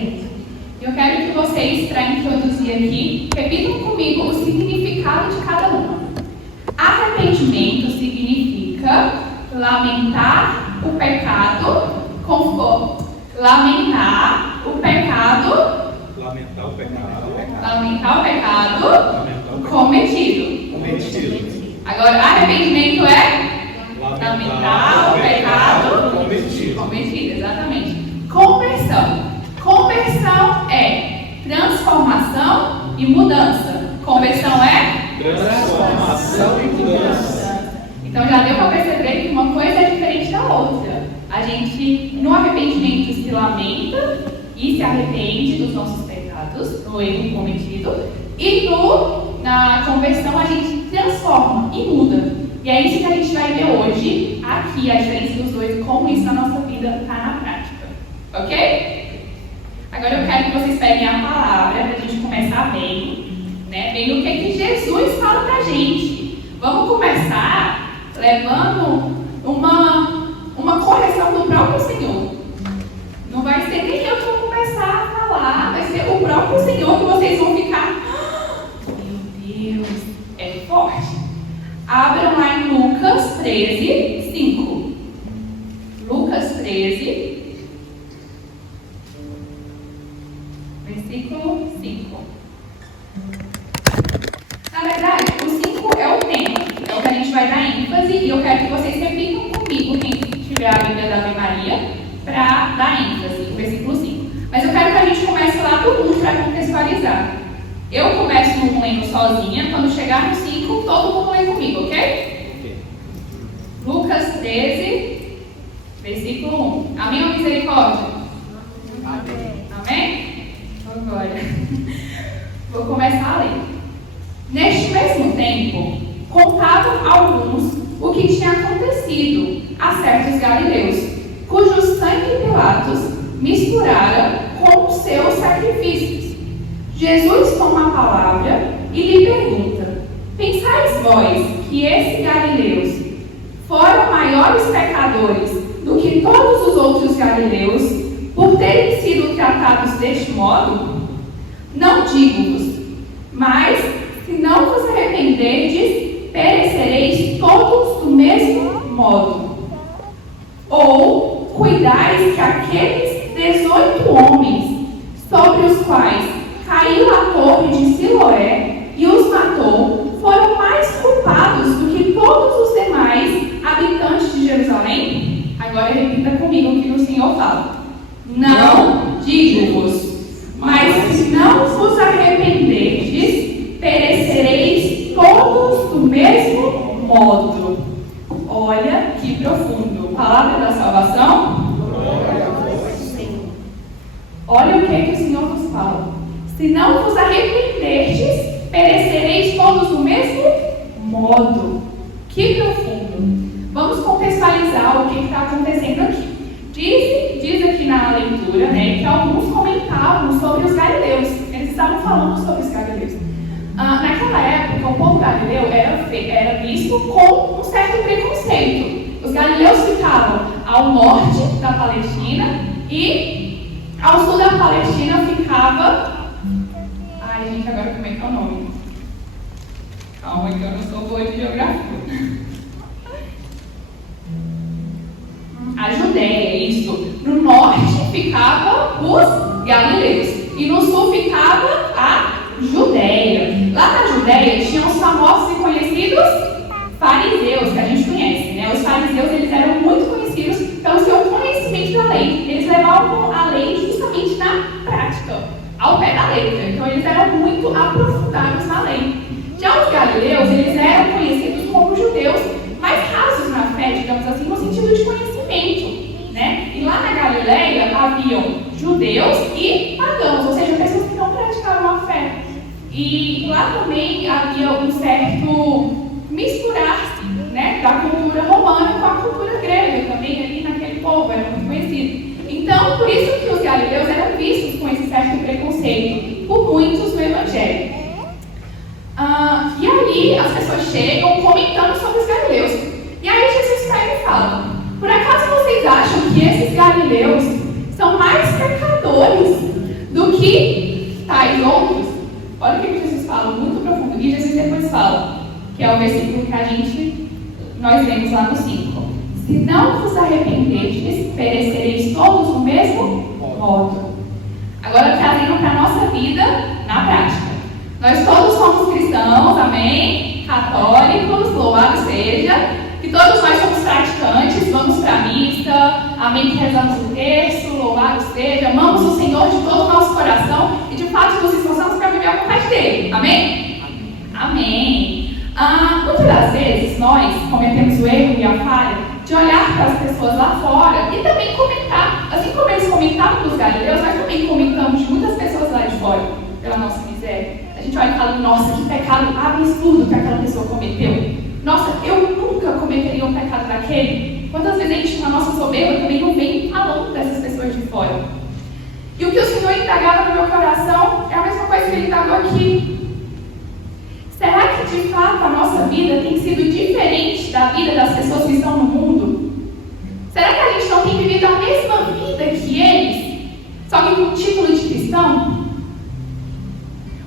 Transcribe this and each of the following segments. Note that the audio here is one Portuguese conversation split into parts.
arrepende. Eu quero que vocês, para introduzir aqui, repitam comigo o significado de cada uma. Arrependimento significa lamentar o pecado lamentar o pecado cometido. Agora, arrependimento é lamentar o pecado cometido, exatamente. Conversão é transformação e mudança. Conversão é transformação e mudança. Então já deu para perceber que uma coisa é diferente da outra. A gente, no arrependimento, se lamenta e se arrepende dos nossos pecados, no erro cometido. E na conversão a gente transforma e muda. E é isso que a gente vai ver hoje, aqui, a diferença dos dois, como isso na nossa vida está na prática. Ok? Agora eu quero que vocês peguem a palavra para a gente começar bem, né? Vendo o que Jesus fala para a gente. Vamos começar levando uma correção do próprio Senhor. Não vai ser nem eu que vou começar a falar, vai ser o próprio Senhor que vocês vão ficar. Meu Deus, é forte. Abram lá em Lucas 13, 5. Lucas 13, versículo 5. Na verdade, o 5 é o tema, é o que a gente vai dar ênfase, e eu quero que vocês repitam comigo, quem tiver a Bíblia da Ave Maria, para dar ênfase, o versículo 5. Mas eu quero que a gente comece lá do 1 para contextualizar. Eu começo no lendo sozinha, quando chegar no 5, todo mundo lê comigo, ok? Lucas 13, versículo 1. Amém ou misericórdia? Amém? Agora, vou começar a ler. Neste mesmo tempo, contavam alguns o que tinha acontecido a certos galileus, cujos sangue Pilatos misturara com os seus sacrifícios. Jesus toma a palavra e lhe pergunta: pensais vós que esses galileus foram maiores pecadores do que todos os outros galileus por terem sido tratados deste modo? Não digo-vos, mas se não vos arrependerdes, perecereis todos do mesmo modo. Ou cuidais que aqueles 18 homens sobre os quais caiu a torre de Siloé e os matou foram mais culpados do que todos os demais habitantes de Jerusalém? Agora repita comigo o que o Senhor fala. Não digo-vos, mas se não vos arrependerdes, perecereis todos do mesmo modo. Olha que profundo. Palavra da salvação. Olha o que o Senhor nos fala. Se não vos arrependerdes, perecereis todos do mesmo modo. Que profundo. Vamos contextualizar o que está acontecendo aqui. Diz aqui na leitura, né, que alguns comentavam sobre os galileus. Eles estavam falando sobre os galileus. Naquela época, o povo galileu era visto com um certo preconceito. Os galileus ficavam ao norte da Palestina e ao sul da Palestina ficava... Ai, gente, agora como é que é o nome? Calma que eu não sou boa de geografia. A Judéia, isso. No norte ficava os galileus e no sul ficava a Judéia. Lá na Judéia tinham os famosos e conhecidos fariseus, que a gente conhece, né? Os fariseus, eles eram muito conhecidos pelo seu conhecimento da lei. Eles levavam a lei justamente na prática, ao pé da letra. Então, eles eram muito aprofundados na lei. Já os galileus, eles eram conhecidos como judeus, mais rasos na fé, digamos assim, no sentido de conhecimento, né? E lá na Galileia haviam judeus e pagãos, ou seja, pessoas que não praticavam a fé. E lá também havia um certo misturar-se, né, da cultura romana com a cultura grega, também ali naquele povo, era muito conhecido. Então, por isso que os galileus eram vistos com esse certo preconceito por muitos no Evangelho. E aí as pessoas chegam comentando sobre os galileus. E aí Jesus pega e fala: por acaso vocês acham que esses galileus são mais pecadores nós vemos lá no 5. Se não vos arrependerdes, perecereis todos no mesmo modo. Agora, trazendo para a nossa vida na prática. Nós todos somos cristãos, amém? Católicos, louvado seja. Que todos nós somos praticantes, vamos para a missa, amém? Que rezamos o terço, louvado seja. Amamos o Senhor de todo o nosso coração e de fato nos esforçamos para viver a vontade dele, amém? Amém. Muitas das vezes nós cometemos o erro e a falha de olhar para as pessoas lá fora e também comentar, assim como eles comentavam dos galileus, nós também comentamos de muitas pessoas lá de fora, pela nossa miséria. A gente olha e fala, nossa, que pecado absurdo que aquela pessoa cometeu. Nossa, eu nunca cometeria um pecado daquele. Quantas vezes a gente, na nossa soberba, também não vem falando dessas pessoas de fora. E o que o Senhor indagava no meu coração é a mesma coisa que Ele indagou aqui. Será que de fato a nossa vida tem sido diferente da vida das pessoas que estão no mundo? Será que a gente não tem vivido a mesma vida que eles, só que com o título de cristão?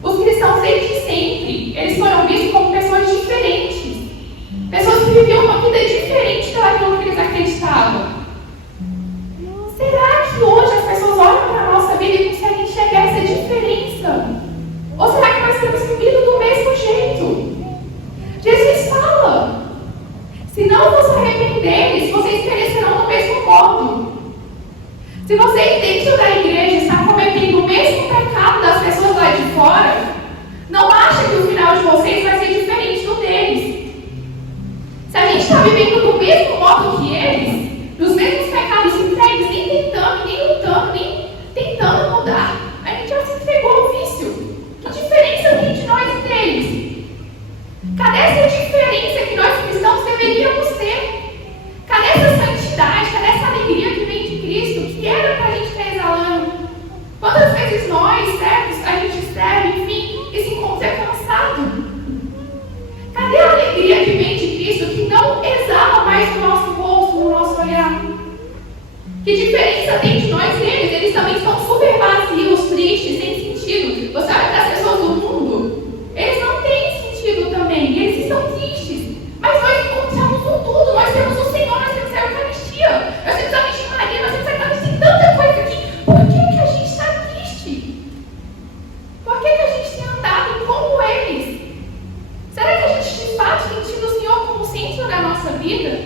Os cristãos desde sempre, eles foram vistos como pessoas diferentes. Pessoas que viviam uma vida diferente daquilo que eles acreditavam. Será que hoje as pessoas olham para a nossa vida e conseguem enxergar essa diferença? Ou será que nós temos vivido do mesmo jeito? Jesus fala, se não vos arrependeres, vocês perecerão do mesmo modo. Se vocês dentro da igreja estão cometendo o mesmo pecado das pessoas lá de fora, não acha que o final de vocês vai ser diferente do deles. Se a gente está vivendo do mesmo modo que eles, dos mesmos pecados entregues, nem tentando, nem lutando, nem tentando mudar, a gente já se entregou ao vício. Que diferença tem de nós e deles? Cadê essa diferença que nós cristãos deveríamos ter? Cadê essa santidade? Cadê essa alegria que vem de Cristo? Que era para a gente estar exalando? Quantas vezes nós, certos, a gente serve, enfim, e se encontra cansado? Cadê a alegria que vem de Cristo, que não exala mais no nosso rosto, no nosso olhar? Que diferença tem de nós e eles? Eles também estão super vazios, tristes, sem sentido. Você olha para as pessoas do mundo, eles não têm sentido também, eles estão tristes. Mas nós encontramos o tudo, nós temos o Senhor, nós temos a Eucaristia, nós temos a Virgem Maria, nós temos a Eucaristia, tem tanta coisa aqui. Por que a gente está triste? Por que a gente tem andado como eles? Será que a gente de fato tem tido o Senhor como centro da nossa vida?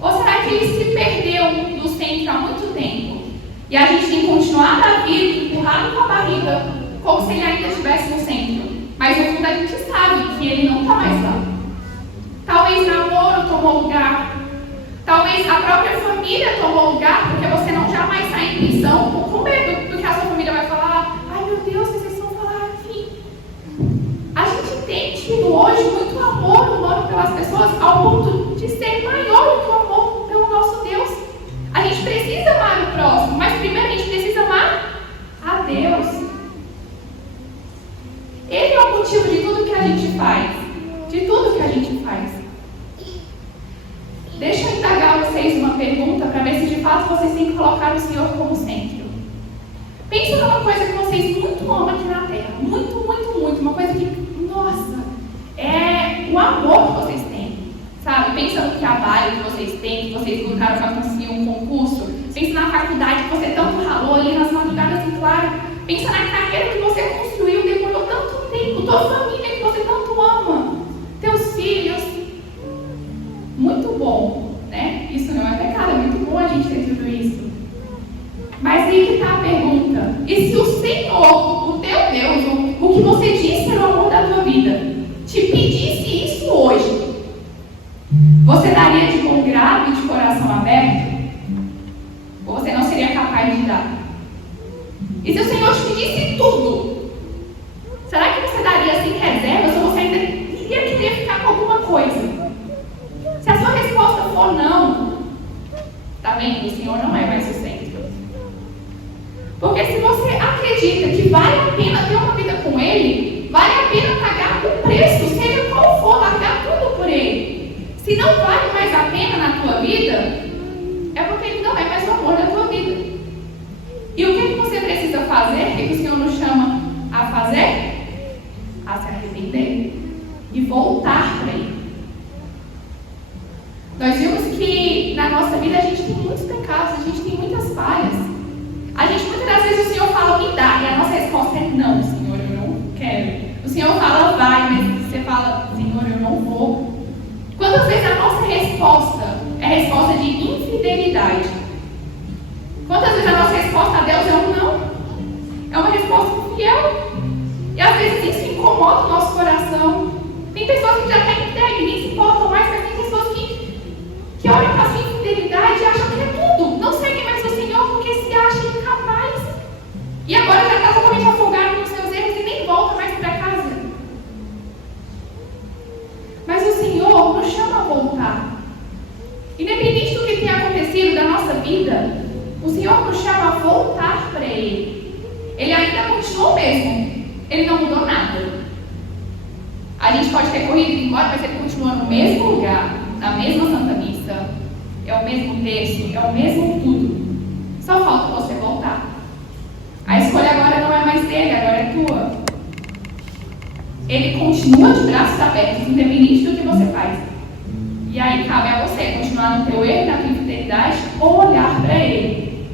Ou será que Ele se perdeu do centro há muito tempo? E a gente tem continuado a vida empurrado com a barriga, como se Ele ainda estivesse no centro. Mas no fundo a gente sabe que Ele não está mais lá. Talvez namoro tomou lugar. Talvez a própria família tomou lugar, porque você não jamais está em prisão com medo do que a sua família vai falar. Ai meu Deus, vocês vão falar aqui. A gente tem tido hoje muito amor humano pelas pessoas ao ponto de ser maior do que o amor pelo nosso Deus. A gente precisa amar o próximo, mas primeiro a gente precisa amar a Deus. Ele é o motivo de tudo que a gente faz. De tudo que a gente faz. Deixa eu indagar vocês uma pergunta para ver se de fato vocês têm que colocar o Senhor como centro. Pensa numa coisa que vocês muito amam aqui na Terra. Muito, muito, muito. Uma coisa que, nossa, é o amor que vocês têm. Sabe? Pensa no trabalho que vocês têm, que vocês lutaram para conseguir um concurso. Pensa na faculdade que você tanto ralou ali nas madrugadas em claro. Pensa na carreira que você construiu, demorou tanto tempo. Tua família que você tanto ama. Teus filhos. Muito bom, né? Isso não é pecado, é muito bom a gente ter tudo isso. Mas aí que está a pergunta. E se o Senhor, o teu Deus, o que você diz ser o amor da tua vida, te pedisse isso hoje, você daria de bom grado e de coração aberto? Ou você não seria capaz de dar? E se o Senhor te pedisse tudo, será que você daria sem reservas ou você ainda iria querer ficar com alguma coisa? Se a sua resposta for não, tá vendo? O Senhor não é mais o centro. Porque se você acredita que vale a pena ter uma vida com Ele, vale a pena pagar o preço, seja qual for, largar tudo por Ele. Se não vale mais a pena na tua vida, é porque Ele não é mais o amor da tua vida. E o que você precisa fazer? O que o Senhor nos chama a fazer? A se arrepender e voltar para Ele. nossa resposta é não, Senhor, eu não quero. O Senhor fala, vai, mas você fala, Senhor, eu não vou. Quantas vezes a nossa resposta é resposta de infidelidade? Quantas vezes a nossa resposta a Deus é um não? É uma resposta fiel. E às vezes isso incomoda o nosso coração. Tem pessoas que já têm entregue, nem se importam mais, mas tem pessoas que olham para a sua infidelidade e acham que é tudo. Não seguem mais o Senhor porque se acham incapazes. E agora já está totalmente afogado nos seus erros e nem volta mais para casa. Mas o Senhor nos chama a voltar. Independente do que tenha acontecido da nossa vida, o Senhor nos chama a voltar para Ele. Ele ainda continua o mesmo. Ele não mudou nada. A gente pode ter corrido e ido embora, mas Ele continua no mesmo lugar, na mesma Santa Missa. É o mesmo texto, é o mesmo tudo. Só falta você voltar. A escolha agora não é mais dele, agora é tua. Ele continua de braços abertos, independente do que você faz. E aí cabe a você continuar no teu erro, na tua infidelidade, ou olhar para Ele.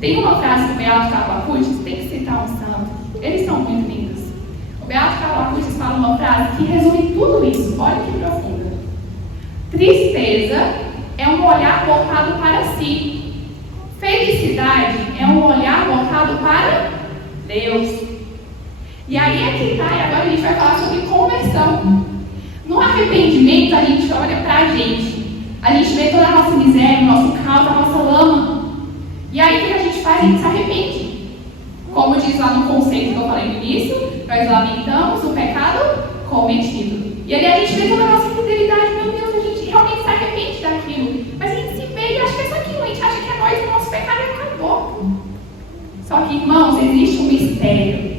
Tem uma frase do Beato Carlo Acutis, tem que citar um santo. Eles são muito lindos. O Beato Carlo Acutis fala uma frase que resume tudo isso. Olha que profunda. Tristeza é um olhar voltado para si. Felicidade é um olhar voltado para Deus. E aí é que está, e agora a gente vai falar sobre conversão. No arrependimento, a gente olha para a gente vê toda a nossa miséria, o nosso caos, a nossa lama. E aí o que a gente faz? A gente se arrepende. Como diz lá no conceito que eu falei no início, nós lamentamos o pecado cometido. E ali a gente vê toda a nossa infidelidade. Meu Deus, a gente realmente se arrepende daquilo. Mas a gente se vê e acha que é só aquilo. A gente acha que é nós, o nosso pecado e acabou. Só que, irmãos, existe um mistério.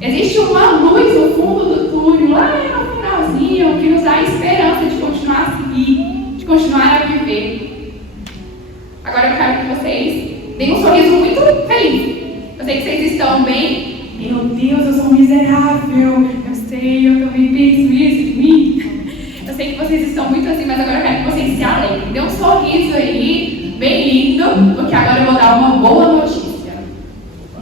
Existe uma luz no fundo do túnel, lá no finalzinho, que nos dá a esperança de continuar a seguir, de continuar a viver. Agora eu quero que vocês deem um sorriso muito feliz. Eu sei que vocês estão bem. Meu Deus, eu sou miserável. Eu sei, eu também penso isso de mim. Eu sei que vocês estão muito assim, mas agora eu quero que vocês se alegrem. Dê um sorriso aí, bem lindo, porque agora eu vou dar uma boa notícia.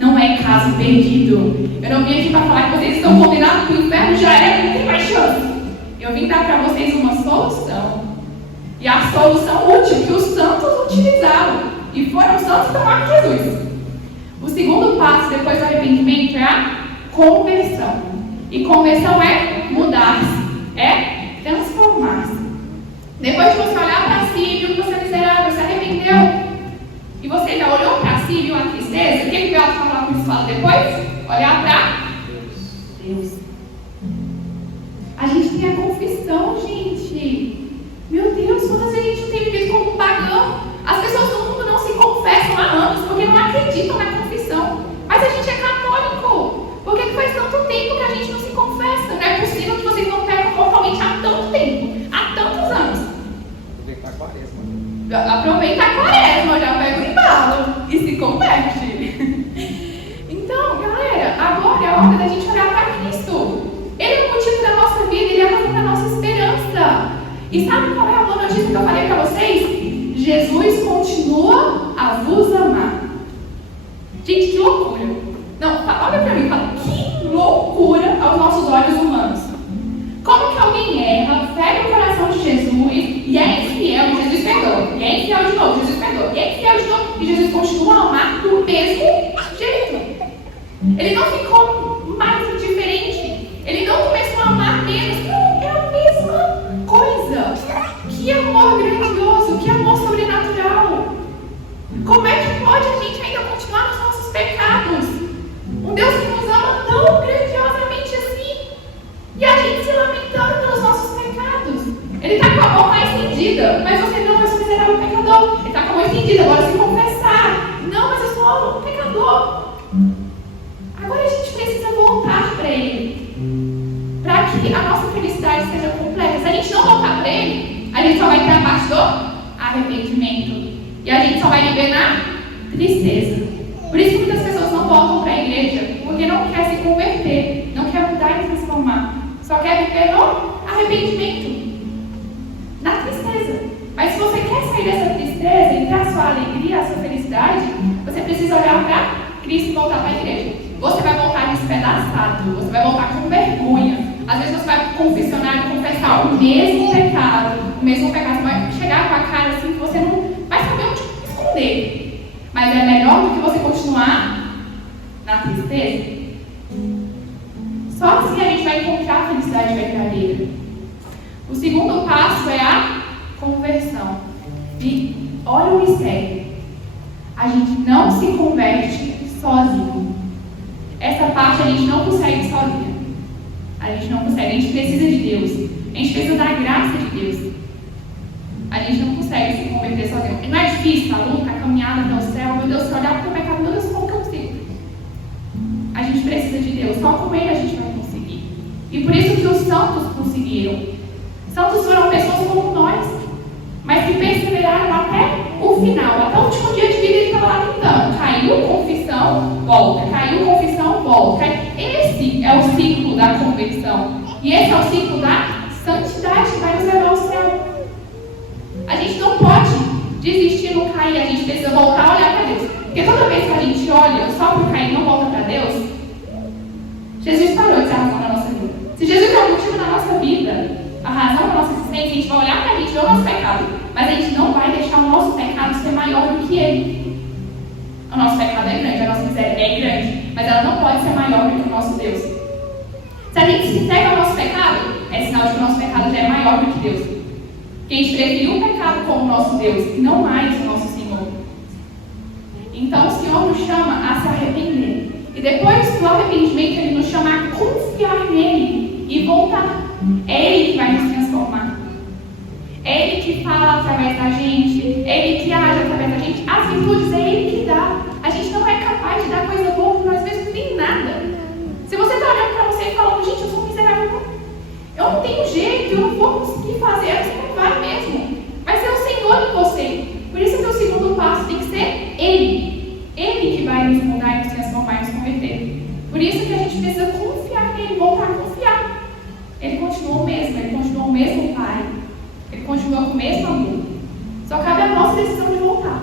Não é caso perdido. Eu não vim aqui para falar que vocês estão condenados para o inferno, já era, não tem mais chance. Eu vim dar para vocês uma solução. E a solução útil que os santos utilizaram. E foram os santos que tomaram Jesus. O segundo passo depois do arrependimento é a conversão. E conversão é mudar-se, é transformar-se. Depois de você olhar para si, viu que você é miserável, se arrependeu, e você já olhou para si, viu a tristeza, o que o Beato Carlo Acutis fala depois? Olhar para Deus. A gente tem a confissão, gente. Meu Deus, quantas vezes a gente tem vivido como pagão? As pessoas do mundo não se confessam há anos porque não acreditam na confissão. Mas a gente é católico. Por que faz tanto tempo que a gente não se confessa? Não é possível que vocês não pegam totalmente há tanto tempo, há tantos anos. Aproveitar a quaresma. Aproveita a quaresma, já pega o embalo e se converte. Então, galera, agora é a hora da gente olhar para Cristo. Ele é o motivo da nossa vida, Ele é a razão da nossa esperança. E sabe qual é a boa notícia que eu falei para vocês? Jesus continua a vos amar. Gente, que loucura. Não, olha para mim e fala, que loucura aos nossos olhos humanos. Como que alguém erra, pega o coração de Jesus e é infiel, e Jesus perdoa. E é infiel de novo, Jesus perdoa. E é infiel de novo, e Jesus continua a amar do mesmo jeito. Ele não ficou mais indiferente. Ele não começou a amar menos. Não, é a mesma coisa. Que amor grandioso, que amor sobrenatural. Como é que pode a gente ainda continuar nos nossos pecados? Um Deus que nos ama tão grandiosamente assim. E a gente se lamentando pelos nossos pecados. Ele está com a mão lá estendida. Mas você não, eu sou miserável pecador. Ele está com a mão estendida, agora se confessar. Não, mas eu sou um pecador. Agora a gente precisa voltar para Ele. Para que a nossa felicidade seja completa. Se a gente não voltar para Ele, a gente só vai ter a parte do arrependimento. E a gente só vai viver na tristeza. Por isso que muitas pessoas não voltam para a igreja, porque não quer se converter, não quer mudar e transformar. Só quer viver no arrependimento, na tristeza. Mas se você quer sair dessa tristeza e ter a sua alegria, a sua felicidade, você precisa olhar para Cristo e voltar para a igreja. Você vai voltar despedaçado, você vai voltar com vergonha. Às vezes você vai para o confessionário confessar o mesmo pecado, você vai chegar com a cara assim que você não vai saber onde esconder. Mas é melhor do que você continuar na tristeza. Só assim a gente vai encontrar a felicidade verdadeira. O segundo passo é a conversão. E olha o mistério. A gente não se converte sozinho. Essa parte a gente não consegue sozinho. A gente não consegue. A gente precisa de Deus. A gente precisa da graça de Deus. A gente não consegue se converter sozinho. E não é difícil a luta, a caminhada até o céu. Meu Deus, se eu olhar para o pecado, meu Deus, como que eu consigo? A gente precisa de Deus. Só com Ele a gente vai conseguir. E por isso que os santos conseguiram. Santos foram pessoas como nós, mas que perseveraram até o final. Até o último dia de vida ele estava lá tentando. Caiu, confissão, volta. Caiu, confissão, volta. Esse é o ciclo da conversão. E esse é o ciclo da santidade que vai nos levar ao céu. A gente não pode desistir no cair. A gente precisa voltar a olhar para Deus. Porque toda vez que a gente olha só para cair e não volta para Deus, Jesus parou de ser a razão da nossa vida. Se Jesus é o motivo da nossa vida, a razão da nossa existência, a gente vai olhar para a gente e ver o nosso pecado. Mas a gente não vai deixar o nosso pecado ser maior do que ele. O nosso pecado é grande, a nossa miséria é grande, mas ela não pode ser maior do que o nosso Deus. Se a gente se entrega ao nosso pecado, é sinal de que o nosso pecado já é maior do que Deus. Que a gente preferiu o pecado como nosso Deus e não mais o nosso Senhor. Então o Senhor nos chama a se arrepender. E depois do arrependimento, Ele nos chama a confiar nele e voltar. É Ele que vai nos transformar. É Ele que fala através da gente. É Ele que age através da gente. As virtudes é Ele que dá. A gente não é capaz de dar coisa boa porque nós mesmos não tem nada. Se você está olhando para você e falando, gente, eu sou um miserável, eu não tenho jeito, eu não vou conseguir fazer, você não vai mesmo. Vai ser o Senhor em você. Por isso que o segundo passo tem que ser Ele. Ele que vai nos mudar e nos transformar e nos converter. Por isso que a gente precisa confiar nele, voltar a confiar. Ele continua o mesmo, ele continua o mesmo Pai. Ele continua com o mesmo amor. Só cabe a nossa decisão de voltar.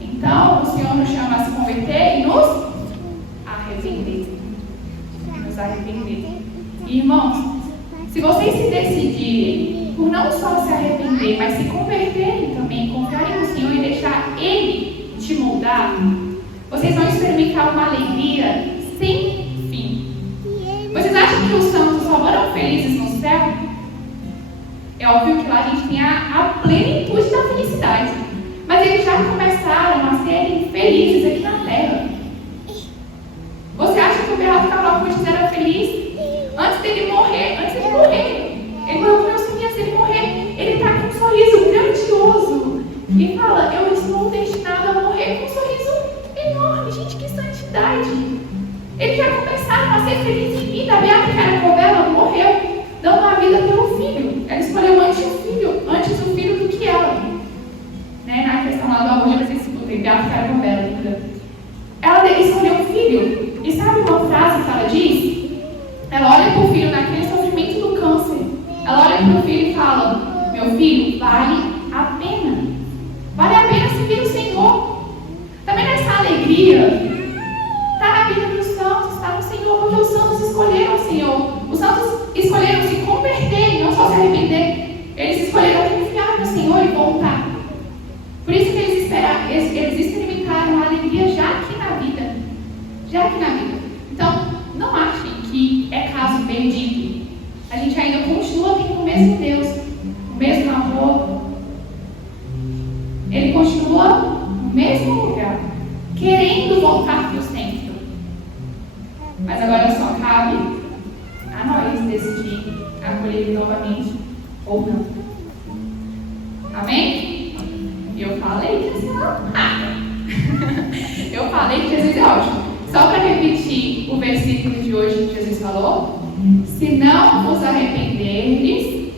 Então, o Senhor nos chama a se converter e nos arrepender. Nos arrepender. Irmãos, se vocês se decidirem por não só se arrepender, mas se converterem também, confiarem no Senhor e deixar Ele te moldar, vocês vão experimentar uma alegria sem fim. Vocês acham que os santos só foram felizes no céu? É óbvio que lá a gente tem a plenitude da felicidade. Mas eles já começaram a serem felizes aqui na terra. Você acha que o Beato Cavalcante era feliz? Antes dele morrer, ele morreu com leucemia. Se ele morrer, ele está com um sorriso grandioso. E fala, eu estou destinado a morrer com um sorriso enorme. Gente, que santidade. Eles já começaram a ser felizes em vida. A Beata Caracovella morreu dando a vida pelo filho. Ela escolheu antes o filho do que ela. Né? Na questão lá do amor, vocês escutem, Beata Caracovella. Ela escolheu o filho. E sabe uma frase que ela diz? Ela olha para o filho naquele sofrimento do câncer. Ela olha para o filho e fala, meu filho, vale a pena. Vale a pena servir o Senhor. Também nessa alegria está na vida dos santos, está no Senhor, porque os santos escolheram o Senhor. Os santos escolheram se converter e não só se arrepender. Eles escolheram confiar no Senhor e voltar. Por isso que eles experimentaram a alegria já aqui na vida. Já aqui na vida. Então, não achem que é caso perdido. A gente ainda continua tendo o mesmo Deus, o mesmo amor. Ele continua no mesmo lugar, querendo voltar para o centro. Mas agora só cabe a nós decidir acolher ele novamente ou não. Amém? Eu falei que ia ser rápido. Eu falei que Jesus é ótimo. Só para repetir o versículo de hoje que Jesus falou: se não vos arrependerdes,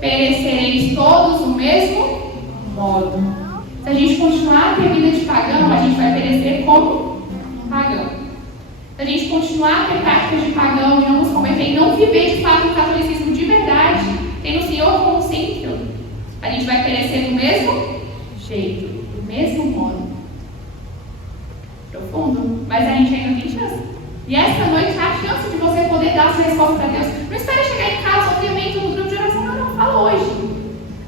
perecereis todos do mesmo modo. Se a gente continuar a ter vida de pagão, a gente vai perecer como um pagão. Se a gente continuar a ter práticas de pagão e não nos converter e não viver de fato o catolicismo de verdade, tendo o Senhor como centro, a gente vai perecer do mesmo jeito, do mesmo modo. Profundo. Mas a gente ainda tem chance. E essa noite é a chance de você poder dar essa resposta para Deus. Não espere chegar em casa, obviamente, no grupo de oração. Não, fala hoje.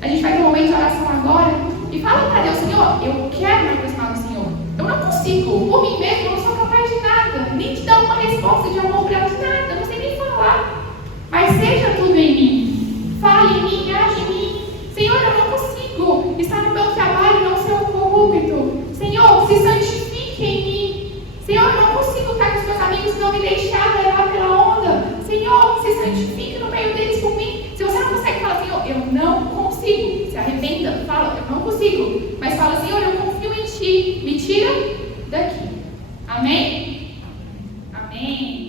A gente vai ter um momento de oração agora. E fala para Deus, Senhor, eu quero me aproximar do Senhor. Eu não consigo. Por mim mesmo, eu não sou capaz de nada. Nem te dar uma resposta de amor para de nada. Eu não sei nem falar. Mas seja tudo em mim. Fale em mim, age em mim. Senhor, eu não consigo estar no meu trabalho e não ser um corrupto. Senhor, se santifique em mim. Senhor, eu não consigo estar com os meus amigos e não me deixar levar pela onda. Senhor, se santifique no meio deles por mim. Se você não consegue falar, Senhor, eu não consigo. Se arrependa, fala, eu não consigo. Mas fala, Senhor, eu confio em Ti. Me tira daqui. Amém? Amém.